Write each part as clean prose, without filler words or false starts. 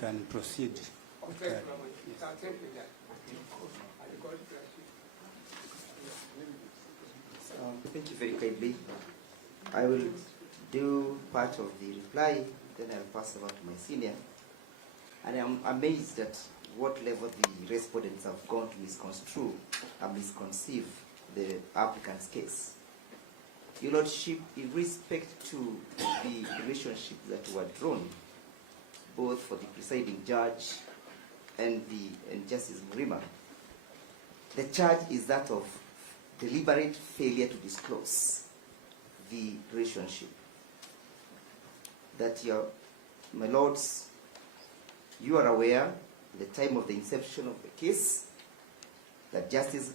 Can proceed. Okay. Thank you very kindly. I will do part of the reply, then I'll pass over to my senior. And I'm amazed at what level the respondents have gone to misconstrue and misconceive the applicant's case. Your Lordship, in respect to the relationships that were drawn, both for the presiding judge and Justice Mrima, the charge is that of deliberate failure to disclose the relationship. That my lords, you are aware at the time of the inception of the case that Justice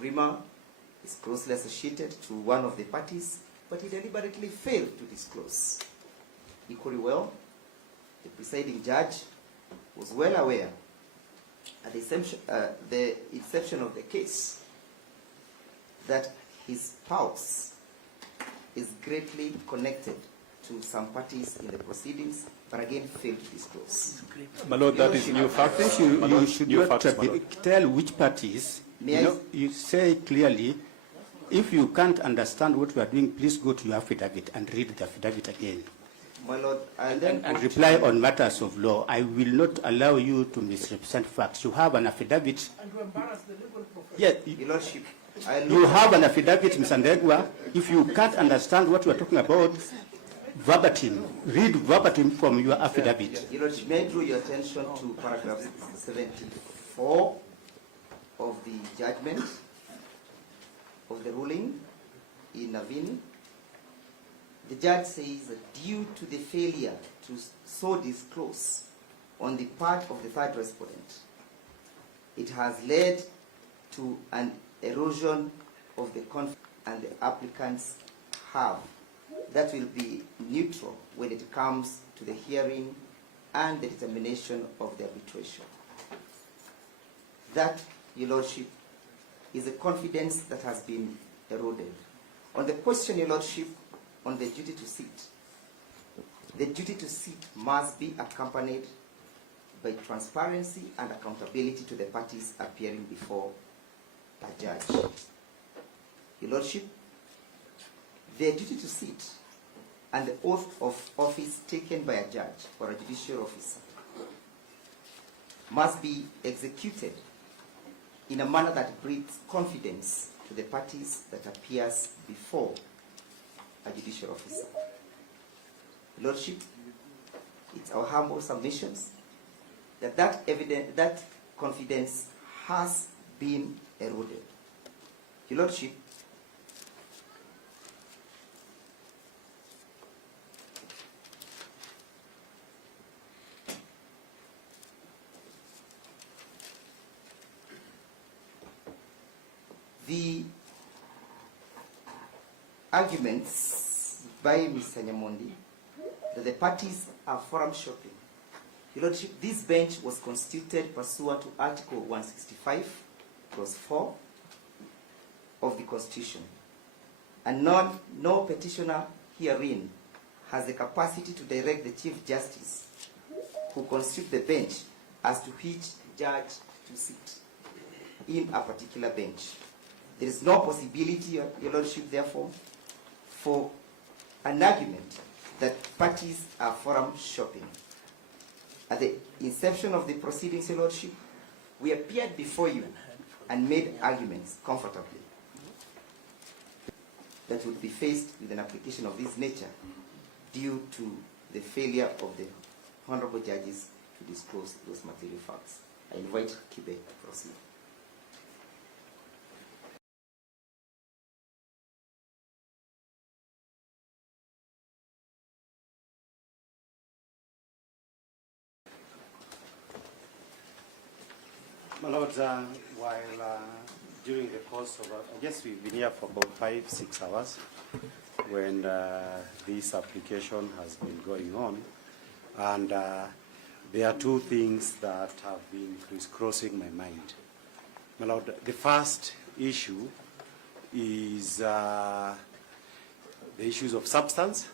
Mrima is closely associated to one of the parties, but he deliberately failed to disclose. Equally well, the presiding judge was well aware at the inception of the case that his spouse is greatly connected to some parties in the proceedings, but again failed to disclose. My Lord, that is new fact. I think you should not tell which parties. You say clearly, if you can't understand what we are doing, please go to your affidavit and read the affidavit again. My Lord, and reply on matters of law. I will not allow you to misrepresent facts. You have an affidavit. And to embarrass the legal profession. Yes, Your Lordship. You have an affidavit, Mr. Ndegwa. If you can't understand what we are talking about, verbatim, read verbatim from your affidavit. Your Lordship, may I draw your attention to paragraph 74 of the judgment of the ruling in Navini. The judge says that due to the failure to so disclose on the part of the third respondent, it has led to an erosion of the confidence and the applicants have. That will be neutral when it comes to the hearing and the determination of the arbitration. That, Your Lordship, is a confidence that has been eroded. On the question, Your Lordship, on the duty to sit, the duty to sit must be accompanied by transparency and accountability to the parties appearing before a judge. Your Lordship, the duty to sit and the oath of office taken by a judge or a judicial officer must be executed in a manner that breeds confidence to the parties that appears before a judicial officer. Your Lordship, it's our humble submissions that that confidence has been eroded. Your Lordship, the arguments by Mr. Nyamondi that the parties are forum shopping. Your Lordship, this bench was constituted pursuant to Article 165, Clause 4 of the Constitution. And no petitioner herein has the capacity to direct the Chief Justice who constitutes the bench as to which judge to sit in a particular bench. There is no possibility, Your Lordship, therefore, for an argument that parties are forum shopping. At the inception of the proceedings, Your Lordship, we appeared before you and made arguments comfortably that would be faced with an application of this nature due to the failure of the honorable judges to disclose those material facts. I invite Kibe to proceed. My Lords, during the course of, I guess we've been here for about 5-6 hours when this application has been going on, and there are two things that have been crisscrossing my mind. My Lord, the first issue is the issues of substance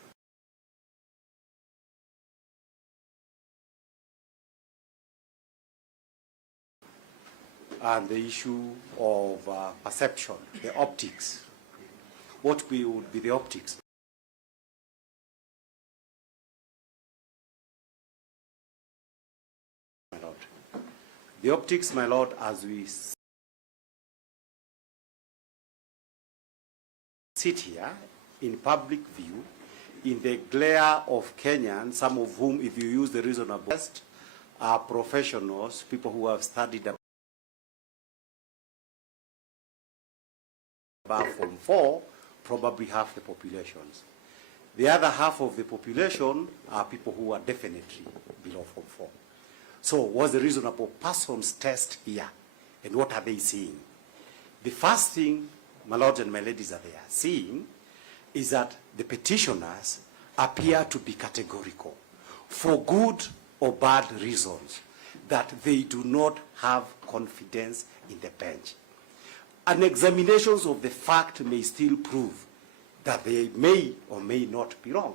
and the issue of perception, the optics. What would be the optics? My Lord. The optics, my Lord, as we sit here in public view, in the glare of Kenyans, some of whom, if you use the reasonable best, are professionals, people who have studied above Form 4, probably half the populations. The other half of the population are people who are definitely below Form 4. So what's the reasonable person's test here, and what are they seeing? The first thing, my lords and my ladies, that they are seeing is that the petitioners appear to be categorical, for good or bad reasons, that they do not have confidence in the bench. And examinations of the fact may still prove that they may or may not be wrong.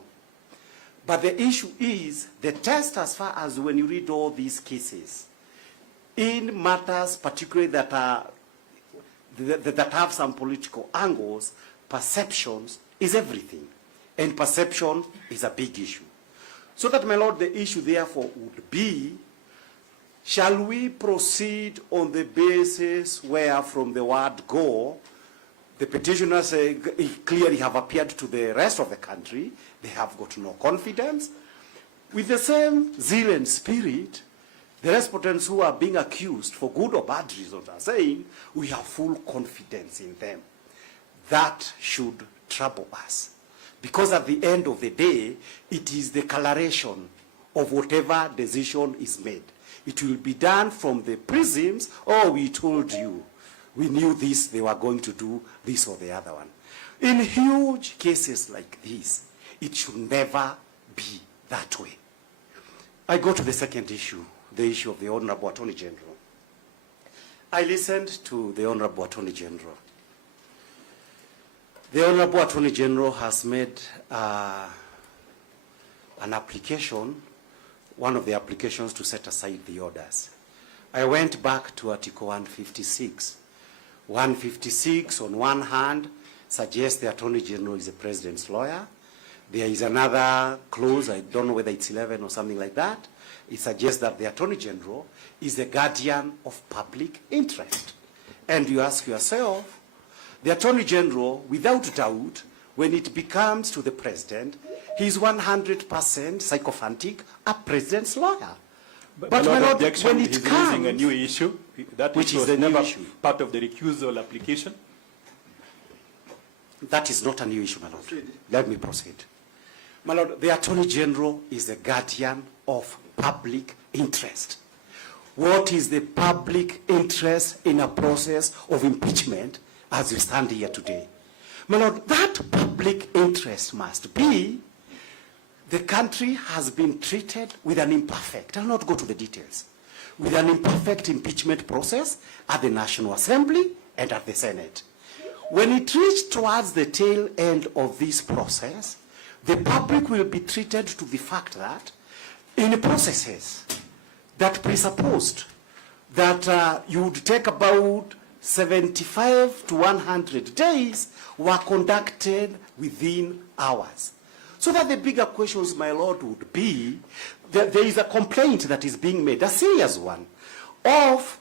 But the issue is, the test as far as when you read all these cases, in matters particularly that have some political angles, perceptions is everything. And perception is a big issue. So that, my Lord, the issue therefore would be, shall we proceed on the basis where from the word go, the petitioners clearly have appeared to the rest of the country, they have got no confidence. With the same zeal and spirit, the respondents who are being accused for good or bad reasons are saying, we have full confidence in them. That should trouble us. Because at the end of the day, it is the coloration of whatever decision is made. It will be done from the prisms, oh, we told you, we knew this, they were going to do this or the other one. In huge cases like this, it should never be that way. I go to the second issue, the issue of the Honorable Attorney General. I listened to the Honorable Attorney General. The Honorable Attorney General has made an application, one of the applications to set aside the orders. I went back to Article 156. 156, on one hand, suggests the Attorney General is the President's lawyer. There is another clause, I don't know whether it's 11 or something like that. It suggests that the Attorney General is the guardian of public interest. And you ask yourself, the Attorney General, without doubt, when it becomes to the President, he's 100% sycophantic, a President's lawyer. But my Lord, when it comes, raising a new issue, that which issue is was the never issue? part of the recusal application. That is not a new issue, my Lord. Let me proceed. My Lord, the Attorney General is the guardian of public interest. What is the public interest in a process of impeachment as we stand here today? My Lord, that public interest must be the country has been treated with an imperfect, I'll not go to the details, with an imperfect impeachment process at the National Assembly and at the Senate. When it reaches towards the tail end of this process, the public will be treated to the fact that in processes that presupposed that you would take about 75 to 100 days were conducted within hours. So that the bigger questions, my Lord, would be that there is a complaint that is being made, a serious one, of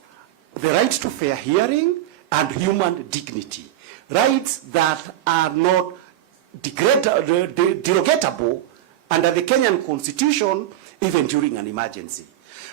the right to fair hearing and human dignity. Rights that are not derogatable under the Kenyan Constitution, even during an emergency.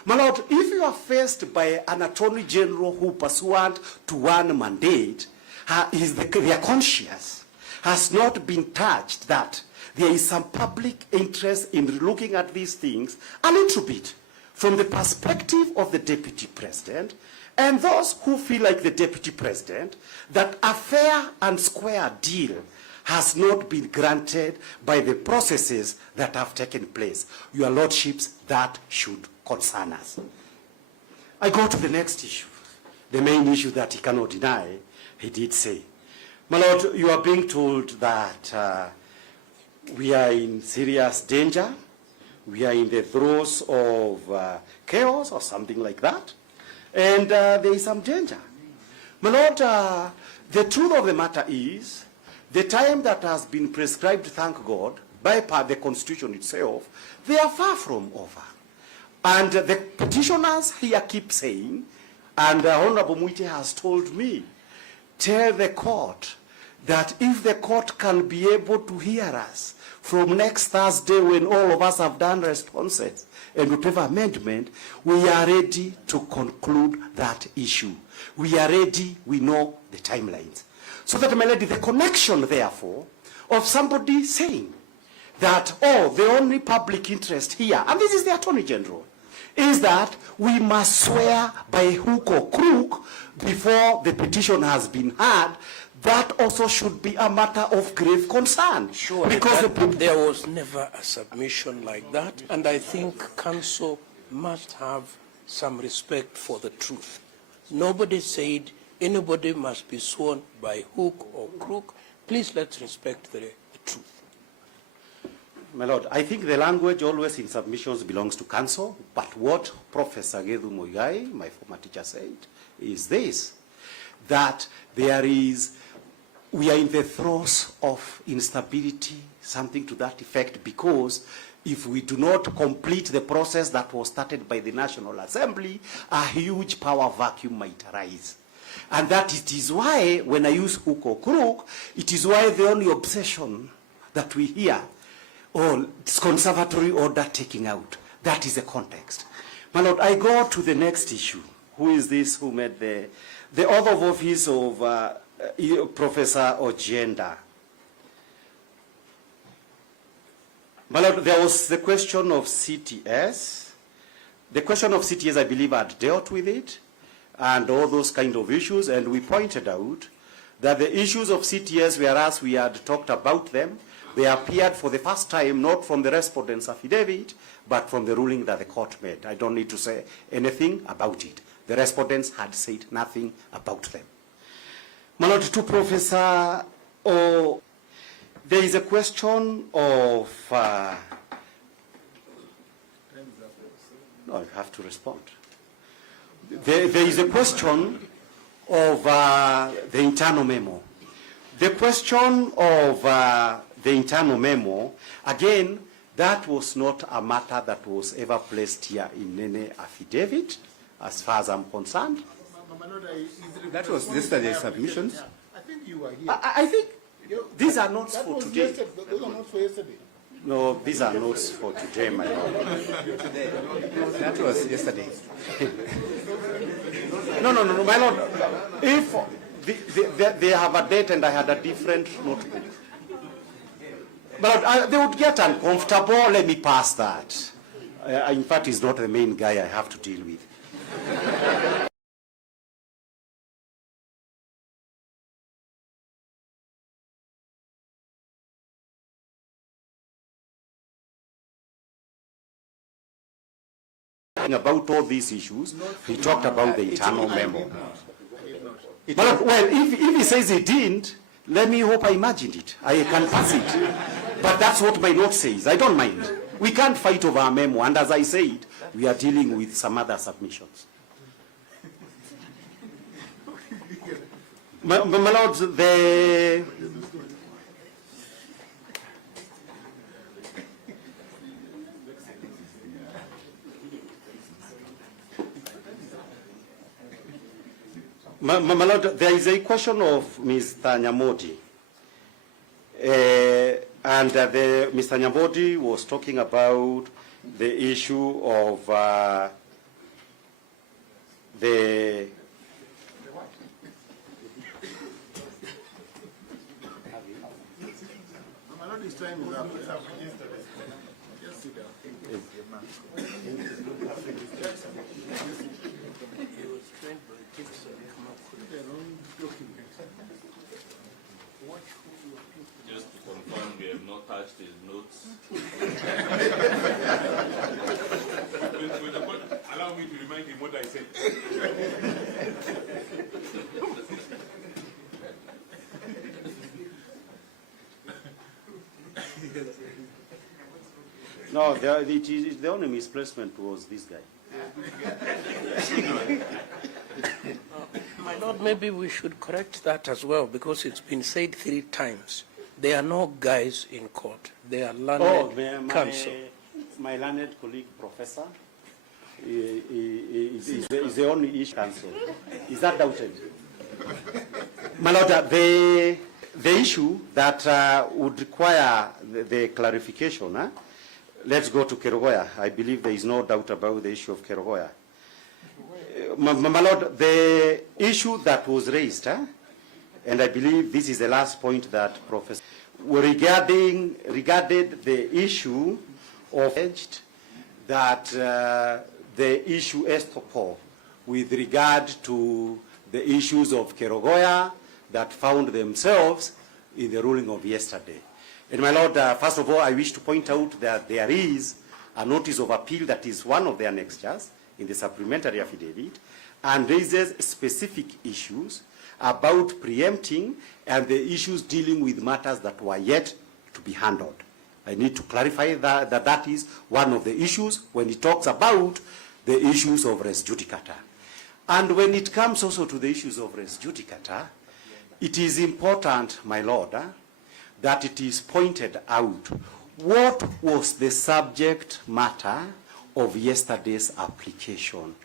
My Lord, if you are faced by an Attorney General who, pursuant to one mandate, their conscience has not been touched, that there is some public interest in looking at these things a little bit from the perspective of the Deputy President, and those who feel like the Deputy President, that a fair and square deal has not been granted by the processes that have taken place. Your Lordships, that should concern us. I go to the next issue, the main issue that he cannot deny, he did say. My Lord, you are being told that we are in serious danger, we are in the throes of chaos or something like that, And there is some danger. My Lord, the truth of the matter is, the time that has been prescribed, thank God, by the Constitution itself, they are far from over. And the petitioners here keep saying, and Honorable Muite has told me, tell the court that if the court can be able to hear us from next Thursday when all of us have done responses and whatever amendment, we are ready to conclude that issue. We are ready, we know the timelines. So that, my lady, the connection, therefore, of somebody saying that, oh, the only public interest here, and this is the Attorney General, is that we must swear by hook or crook before the petition has been heard, that also should be a matter of grave concern. Sure, because there was never a submission like that, and I think Council must have some respect for the truth. Nobody said anybody must be sworn by hook or crook. Please let's respect the truth. My Lord, I think the language always in submissions belongs to Council, but what Professor Gedhu Muigai, my former teacher, said is this, that we are in the throes of instability, something to that effect, because if we do not complete the process that was started by the National Assembly, a huge power vacuum might arise. And that it is why, when I use hook or crook, it is why the only obsession that we hear, oh, it's conservatory order taking out. That is the context. My Lord, I go to the next issue. Who is this who made the oath of office of Professor Ojenda? My Lord, there was the question of CTS. The question of CTS, I believe, had dealt with it, and all those kind of issues, and we pointed out that the issues of CTS, whereas we had talked about them, they appeared for the first time not from the respondent's affidavit, but from the ruling that the court made. I don't need to say anything about it. The respondents had said nothing about them. My Lord, to Professor O, there is a question of... no, I have to respond. There is a question of the internal memo. The question of the internal memo, again, that was not a matter that was ever placed here in any affidavit, as far as I'm concerned. That was yesterday's submissions. I think you were here. I think these are notes That for was today. yesterday. Those are not for yesterday. No, these are notes for today, my Lord. That was yesterday. No, my Lord. If they have a date and I had a different notebook, but they would get uncomfortable. Let me pass that. In fact, he's not the main guy I have to deal with. About all these issues, he talked about the internal memo. But, well, if he says he didn't, let me hope I imagined it. I can pass it. But that's what my note says. I don't mind. We can't fight over a memo. And as I said, we are dealing with some other submissions. My Lord, My Lord, there is a question of Mr. Nyamodi. And Mr. Nyamodi was talking about the issue of the... My Lord, his time is up. Just sit down. Just to confirm, we have not touched his notes. Allow me to remind him what I said. No, the only misplacement was this guy. Lord, maybe we should correct that as well, because it's been said 3 times. There are no guys in court. They are learned counsel. My learned colleague, professor, is the only issue counsel. Is that doubted? My Lord, the issue that would require the clarification, let's go to Kerugoya. I believe there is no doubt about the issue of Kerugoya. My Lord, the issue that was raised, and I believe this is the last point that Professor, regarded the issue of that the issue estoppel with regard to the issues of Kerugoya that found themselves in the ruling of yesterday. And my Lord, first of all, I wish to point out that there is a notice of appeal that is one of the annexures in the supplementary affidavit and raises specific issues about preempting and the issues dealing with matters that were yet to be handled. I need to clarify that is one of the issues when it talks about the issues of res judicata. And when it comes also to the issues of res judicata, it is important, my Lord, that it is pointed out what was the subject matter of yesterday's application.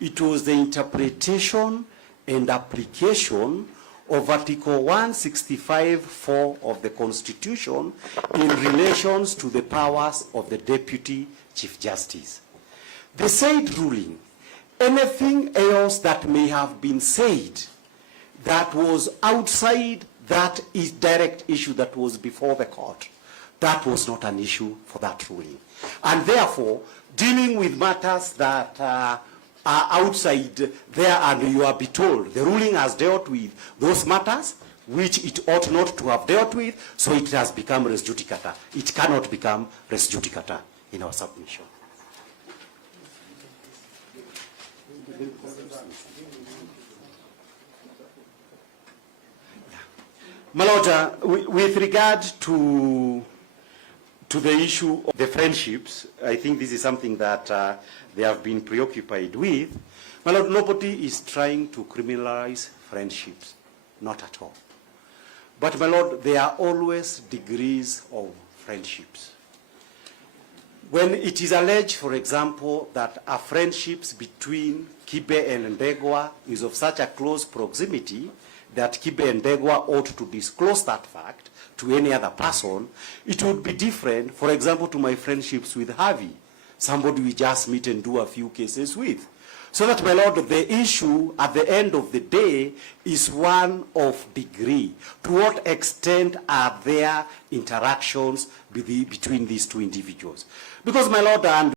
It was the interpretation and application of Article 165(4) of the Constitution in relations to the powers of the Deputy Chief Justice. The said ruling, anything else that may have been said that was outside that is direct issue that was before the court, that was not an issue for that ruling. And therefore, dealing with matters that are outside there and you are be told the ruling has dealt with those matters which it ought not to have dealt with, so it has become res judicata. It cannot become res judicata in our submission. My Lord, with regard to the issue of the friendships, I think this is something that they have been preoccupied with. My Lord, nobody is trying to criminalize friendships, not at all. But my Lord, there are always degrees of friendships. When it is alleged, for example, that a friendships between Kibe and Ndegwa is of such a close proximity that Kibe and Ndegwa ought to disclose that fact to any other person, it would be different, for example, to my friendships with Harvey, somebody we just meet and do a few cases with. So that, my Lord, the issue at the end of the day is one of degree. To what extent are there interactions between these two individuals? Because, my Lord, and